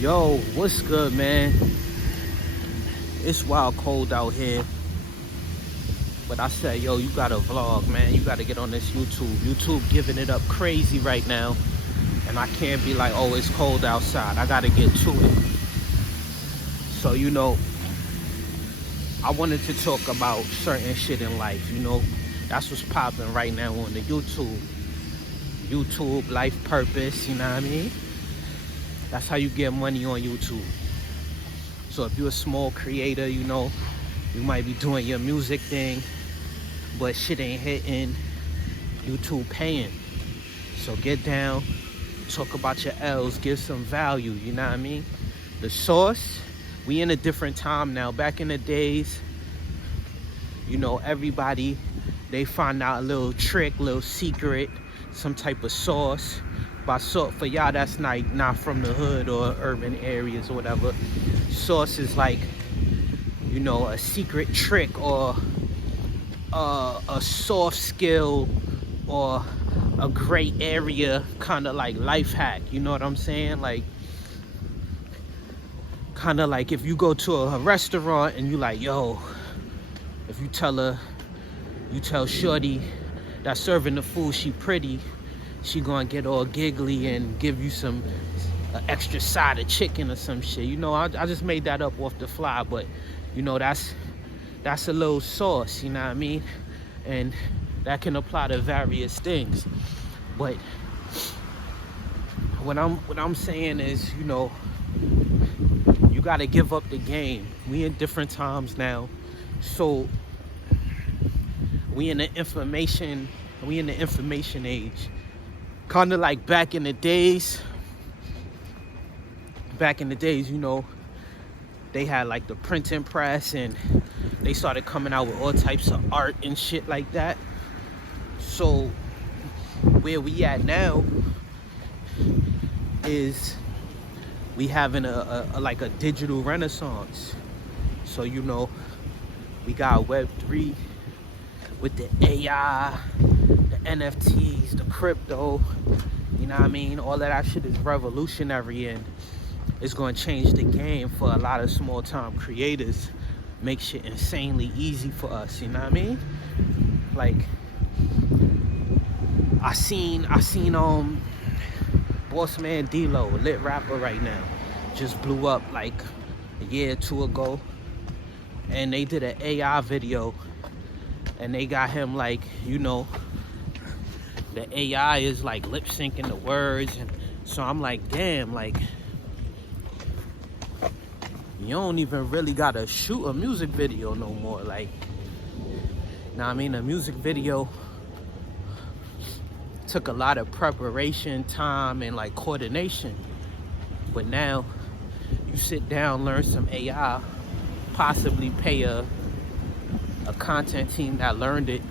Yo, what's good, man? It's wild cold out here. But I said, yo, you gotta vlog, man. You gotta get on this YouTube. YouTube giving it up crazy right now. And I can't be like, oh, it's cold outside. I gotta get to it. So, I wanted to talk about certain shit in life, That's what's popping right now on the YouTube. YouTube, life purpose, you know what I mean? That's how you get money on YouTube. So if you're a small creator, you might be doing your music thing, but shit ain't hitting, YouTube paying. So get down, talk about your L's, give some value, you know what I mean? The source, we in a different time now. Back in the days, everybody, they find out a little trick, little secret, some type of sauce. By sauce, for y'all that's not from the hood or urban areas or whatever, sauce is like, a secret trick or a soft skill or a gray area kind of like life hack, you know what I'm saying? Like, kind of like if you go to a restaurant and you like, yo, if you tell shorty that's serving the food she pretty, she gonna get all giggly and give you some extra side of chicken or some shit. I just made that up off the fly, but that's a little sauce, you know what I mean? And that can apply to various things. But what I'm saying is, you gotta give up the game. We in different times now, so we in the information age. Kind of like back in the days, they had like the printing press and they started coming out with all types of art and shit like that. So where we at now is we having a digital renaissance. So we got Web3 with the AI, the NFTs, the crypto, you know what I mean? All of that shit is revolutionary and it's going to change the game for a lot of small time creators, make shit insanely easy for us, you know what I mean? Like, I seen Boss Man D-Lo, a lit rapper right now, just blew up like a year or two ago, and they did an AI video and they got him like, the AI is like lip syncing the words, and so I'm like, damn, like, you don't even really gotta shoot a music video no more. Like, a music video took a lot of preparation, time, and like coordination. But now you sit down, learn some AI, possibly pay a content team that learned it.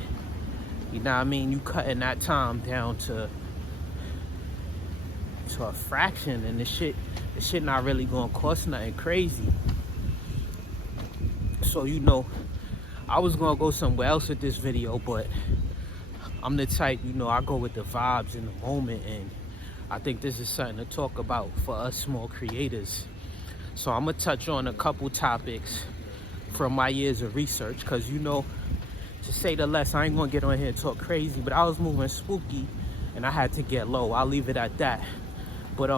You know what I mean? You cutting that time down to a fraction, and the shit not really gonna cost nothing crazy. So I was gonna go somewhere else with this video, but I'm the type, I go with the vibes in the moment, and I think this is something to talk about for us small creators. So I'm gonna touch on a couple topics from my years of research, because to say the less, I ain't gonna get on here and talk crazy, but I was moving spooky and I had to get low. I'll leave it at that. But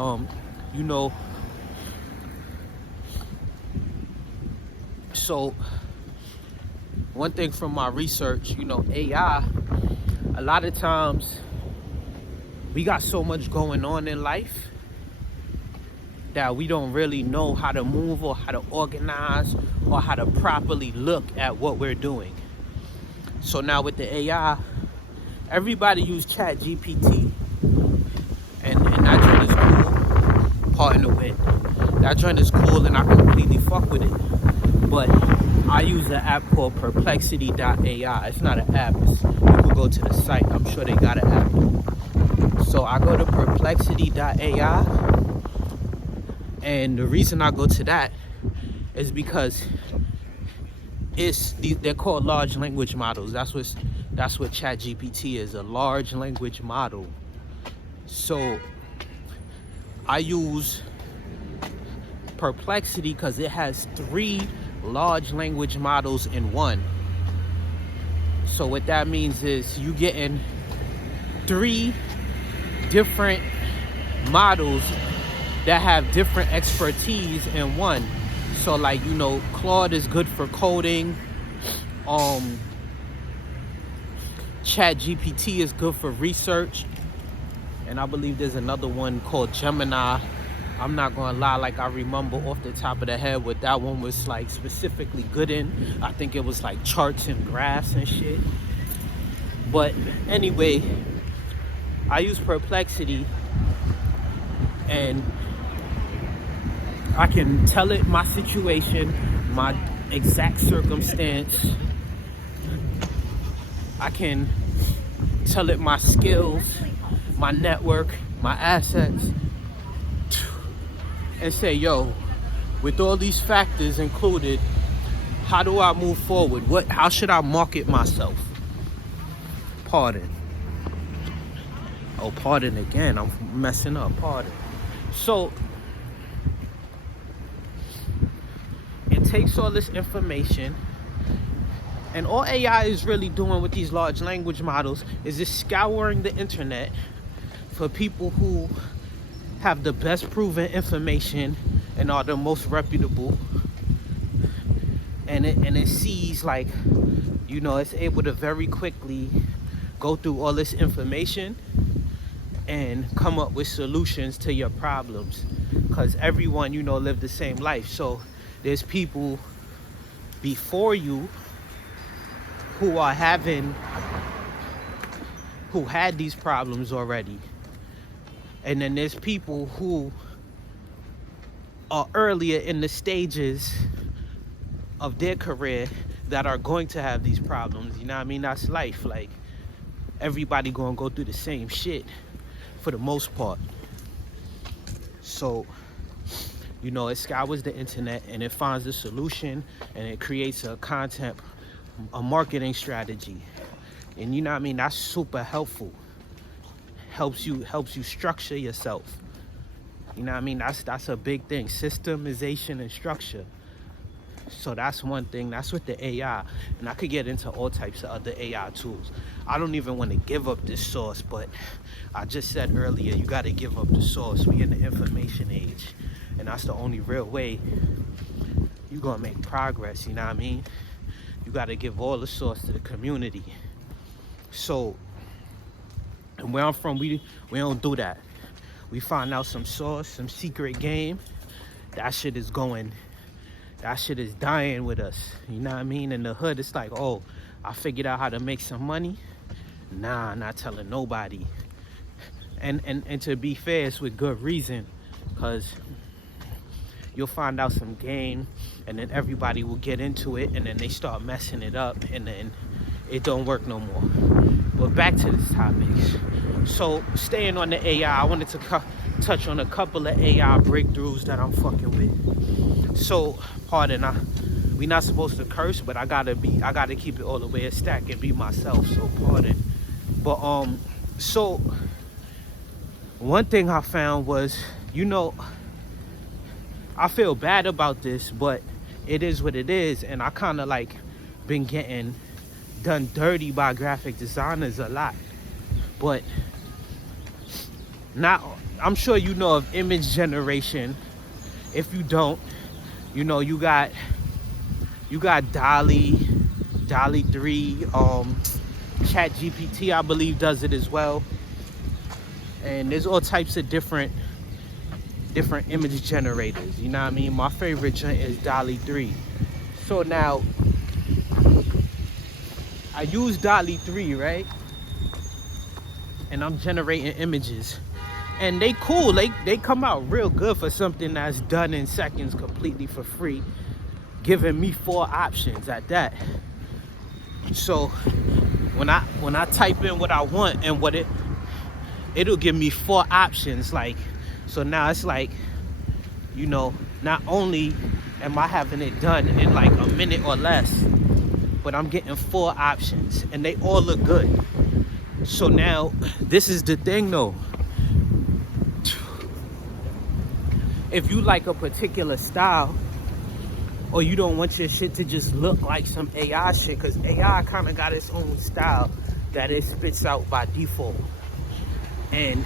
so one thing from my research, AI, a lot of times we got so much going on in life that we don't really know how to move or how to organize or how to properly look at what we're doing. So now with the AI, everybody use ChatGPT, and that joint is cool. Pardon the wit. That joint is cool and I completely fuck with it. But I use an app called Perplexity.ai. It's not an app. You can go to the site. I'm sure they got an app. So I go to Perplexity.ai, and the reason I go to that is because they're called large language models. That's what ChatGPT is, a large language model. So I use Perplexity because it has 3 large language models in one. So what that means is you getting 3 different models that have different expertise in one. So like, you know, Claude is good for coding. ChatGPT is good for research. And I believe there's another one called Gemini. I'm not gonna lie, like I remember off the top of the head what that one was like specifically good in. I think it was like charts and graphs and shit. But anyway, I use Perplexity and I can tell it my situation, my exact circumstance. I can tell it my skills, my network, my assets, and say, yo, with all these factors included, how do I move forward? How should I market myself? Pardon. Oh, pardon again. I'm messing up. Pardon. So it takes all this information, and all AI is really doing with these large language models is just scouring the internet for people who have the best proven information and are the most reputable. And it sees, like, you know, it's able to very quickly go through all this information and come up with solutions to your problems, because everyone, you know, live the same life. So there's people before you who had these problems already, and then there's people who are earlier in the stages of their career that are going to have these problems. You know what I mean? That's life. Like, everybody gonna go through the same shit for the most part. So, you know, it scours the internet and it finds a solution and it creates a marketing strategy. And you know what I mean? That's super helpful. Helps you structure yourself. You know what I mean? That's a big thing. Systemization and structure. So that's one thing. That's with the AI. And I could get into all types of other AI tools. I don't even want to give up this source, but I just said earlier, you got to give up the source. We in the information age, and that's the only real way you're going to make progress. You know what I mean? You got to give all the source to the community. So, and where I'm from, we don't do that. We find out some source, some secret game. That shit is dying with us. You know what I mean? In the hood, it's like, oh, I figured out how to make some money. Nah, not telling nobody. And to be fair, it's with good reason, because you'll find out some game, and then everybody will get into it, and then they start messing it up, and then it don't work no more. But back to this topic. So staying on the AI, I wanted to touch on a couple of AI breakthroughs that I'm fucking with. So, pardon, we not supposed to curse, but I gotta keep it all the way a stack and be myself. So pardon. But so one thing I found was, you know, I feel bad about this, but it is what it is, and I kind of like been getting done dirty by graphic designers a lot. But now, I'm sure you know of image generation. If you don't, you know, you got DALL-E 3, ChatGPT, I believe, does it as well. And there's all types of different image generators. You know what I mean? My favorite is DALL-E 3. So now, I use DALL-E 3, right? And I'm generating images. And they cool. They come out real good for something that's done in seconds completely for free, giving me 4 options at that. So when I type in what I want and what it'll give me 4 options. Like, so now it's like, you know, not only am I having it done in like a minute or less, but I'm getting 4 options and they all look good. So now this is the thing though. if you like a particular style, or you don't want your shit to just look like some AI shit, because AI kind of got its own style that it spits out by default. And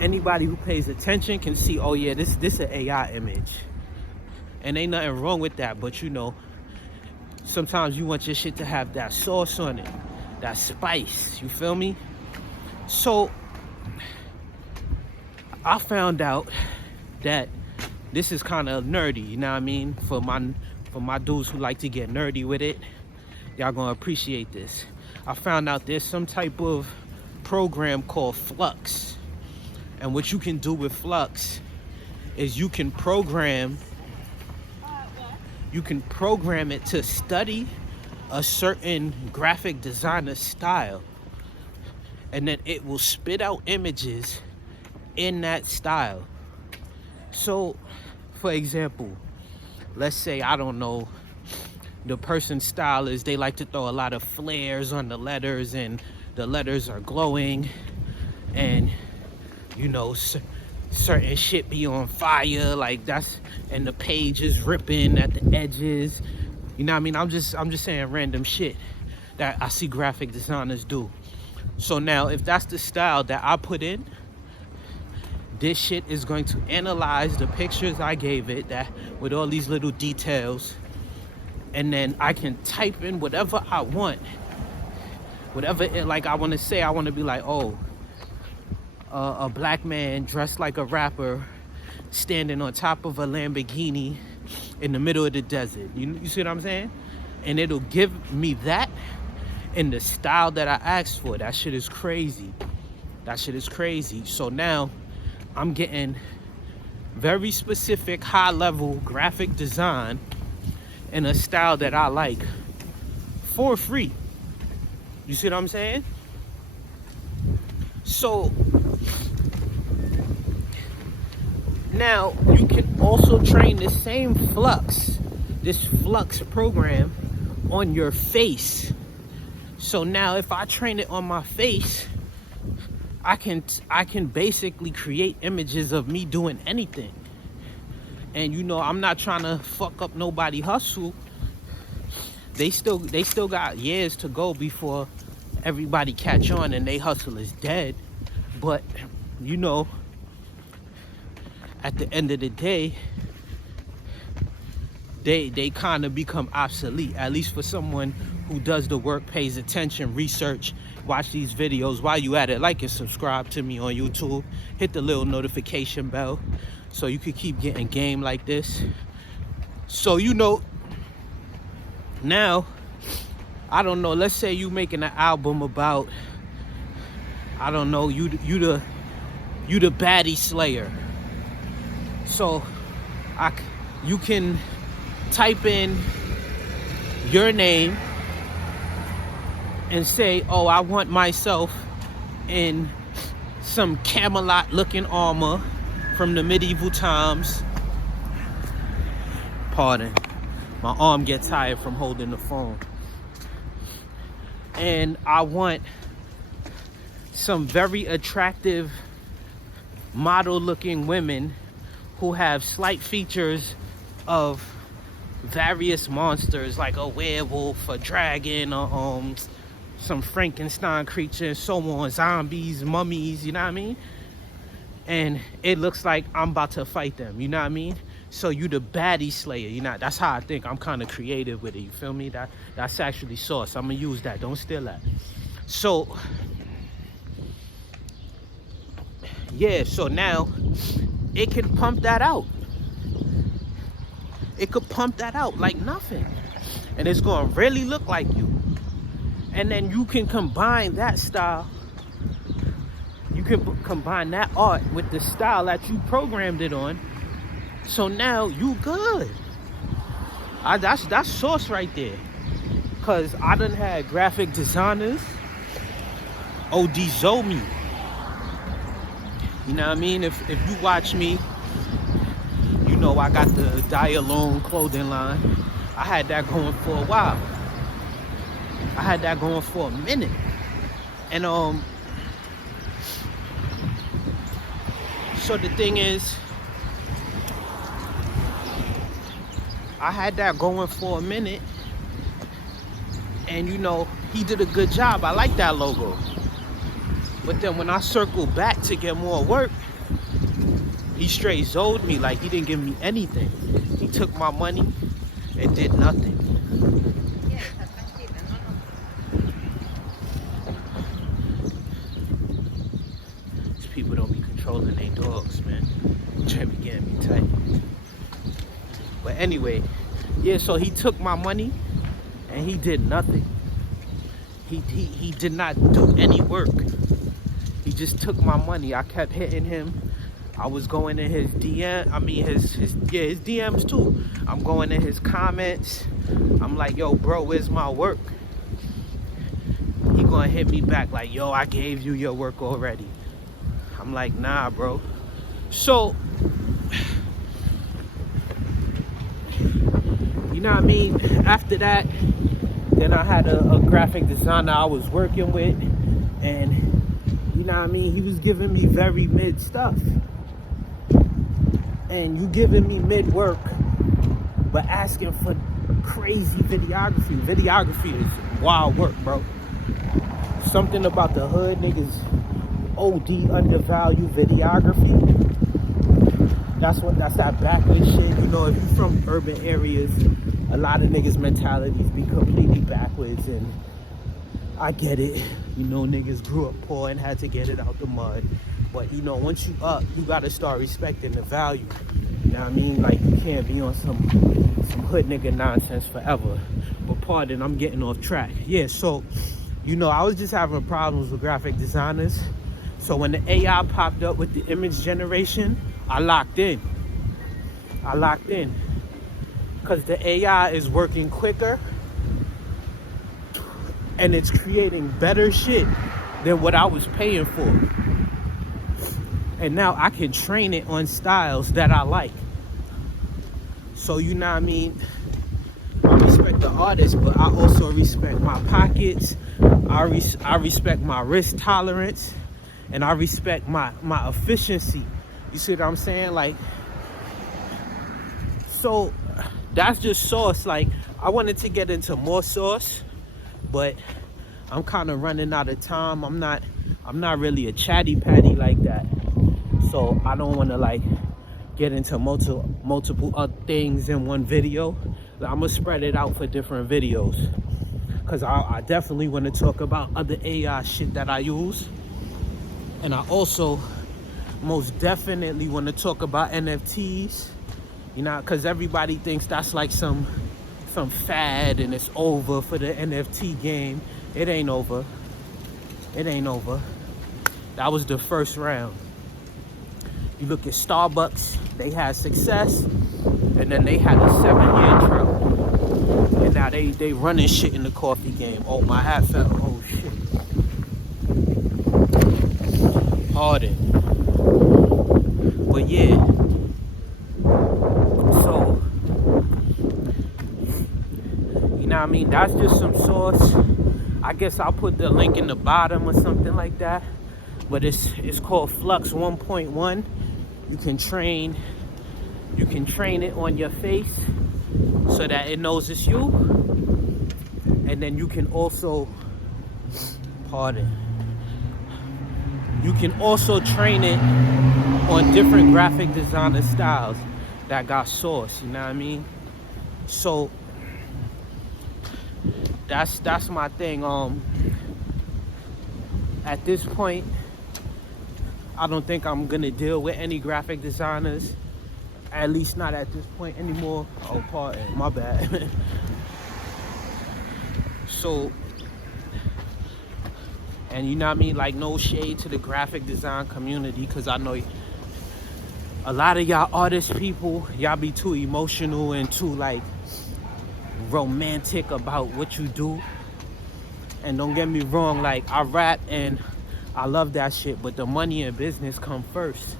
anybody who pays attention can see, oh yeah, this an AI image. And ain't nothing wrong with that, but you know, sometimes you want your shit to have that sauce on it, that spice, you feel me? So I found out that this is kind of nerdy, you know what I mean? For my dudes who like to get nerdy with it, y'all gonna appreciate this. I found out there's some type of program called Flux. And what you can do with Flux is you can program it to study a certain graphic designer style, and then it will spit out images in that style. So for example, let's say, I don't know, the person's style is they like to throw a lot of flares on the letters, and the letters are glowing, and you know, certain shit be on fire, like that's, and the page is ripping at the edges, you know what I mean? I'm just saying random shit that I see graphic designers do. So now if that's the style that I put in, this shit is going to analyze the pictures I gave it, that with all these little details, and then I can type in whatever I want, whatever it, like I want to say. I want to be like, oh, a black man dressed like a rapper standing on top of a Lamborghini in the middle of the desert. You see what I'm saying? And it'll give me that in the style that I asked for. That shit is crazy. That shit is crazy. So now I'm getting very specific, high-level graphic design in a style that I like for free. You see what I'm saying? So now you can also train the same this Flux program on your face. So now if I train it on my face, I can basically create images of me doing anything. And you know, I'm not trying to fuck up nobody hustle. They still got years to go before everybody catch on and they hustle is dead. But you know, at the end of the day, they kind of become obsolete, at least for someone who does the work, pays attention, research, watch these videos. While you at it, like and subscribe to me on YouTube, hit the little notification bell so you could keep getting game like this. So you know, now I don't know, let's say you making an album about, I don't know, you the baddie slayer. So you can type in your name and say, oh, I want myself in some Camelot looking armor from the medieval times. Pardon, my arm gets tired from holding the phone. And I want some very attractive model looking women who have slight features of various monsters, like a werewolf, a dragon, or some Frankenstein creature, so on, zombies, mummies, you know what I mean? And it looks like I'm about to fight them, you know what I mean? So you the baddie slayer, you know, that's how I think. I'm kind of creative with it, you feel me? That's actually sauce. I'm gonna use that, don't steal that. So yeah, so now it can pump that out. It could pump that out like nothing, and it's gonna really look like you. And then you can combine that style, you can combine that art with the style that you programmed it on. So now you good. That's sauce right there. Cause I done had graphic designers OD me. You know what I mean? If you watch me, you know I got the Die Alone clothing line. I had that going for a while. I had that going for a minute. And so the thing is, I had that going for a minute, and you know, he did a good job. I like that logo. But then when I circled back to get more work, he straight zoed me, like he didn't give me anything. He took my money and did nothing. These people don't be controlling their dogs, man. Try to be getting me tight. But anyway, yeah, so he took my money and he did nothing. He did not do any work. He just took my money. I kept hitting him. I was going in his DM, his DMs too. I'm going in his comments. I'm like, yo, bro, where's my work? He gonna hit me back like, yo, I gave you your work already. I'm like, nah, bro. So, you know what I mean? After that, then I had a graphic designer I was working with, and you know what I mean? He was giving me very mid stuff. And you giving me mid work, but asking for crazy videography. Videography is wild work, bro. Something about the hood niggas OD undervalue videography. That's that backward shit. You know, if you from urban areas, a lot of niggas' mentalities be completely backwards, and I get it. You know, niggas grew up poor and had to get it out the mud. But you know, once you up, you gotta start respecting the value. You know what I mean? Like, you can't be on some hood nigga nonsense forever. But pardon, I'm getting off track. Yeah, so, you know, I was just having problems with graphic designers. So when the AI popped up with the image generation, I locked in. Because the AI is working quicker and it's creating better shit than what I was paying for. And now I can train it on styles that I like. So, you know what I mean? I respect the artist, but I also respect my pockets. I respect my risk tolerance. And I respect my efficiency. You see what I'm saying? Like, so that's just sauce. Like, I wanted to get into more sauce, but I'm kind of running out of time. I'm not really a chatty patty like that. So I don't want to like get into multiple things in one video. I'm gonna spread it out for different videos, because I definitely want to talk about other AI shit that I use. And I also most definitely want to talk about NFTs, you know, because everybody thinks that's like some fad and it's over for the NFT game. It ain't over. That was the first round. You look at Starbucks, they had success, and then they had a 7-year drought. And now they running shit in the coffee game. Oh, my hat fell. Oh, shit. Pardon. But yeah. So, you know what I mean? That's just some sauce. I guess I'll put the link in the bottom or something like that. But it's called Flux 1.1. You can train it on your face so that it knows it's you. And then you can also, you can also train it on different graphic designer styles that got sauce, you know what I mean? So that's my thing. At this point, I don't think I'm gonna deal with any graphic designers, at least not at this point anymore. Oh, pardon, my bad. So, and you know what I mean, like, no shade to the graphic design community, because I know a lot of y'all artist people, y'all be too emotional and too like romantic about what you do. And don't get me wrong, like, I rap and I love that shit, but the money and business come first,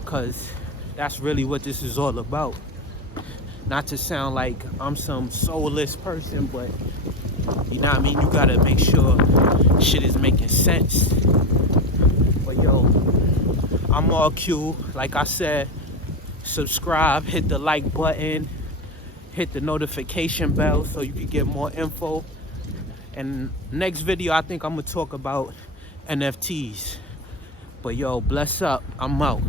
because that's really what this is all about. Not to sound like I'm some soulless person, but you know what I mean, you gotta make sure shit is making sense. But yo, I'm all Q. Like I said, subscribe, hit the like button, hit the notification bell so you can get more info. And next video, I think I'm gonna talk about NFTs. But yo, bless up. I'm out.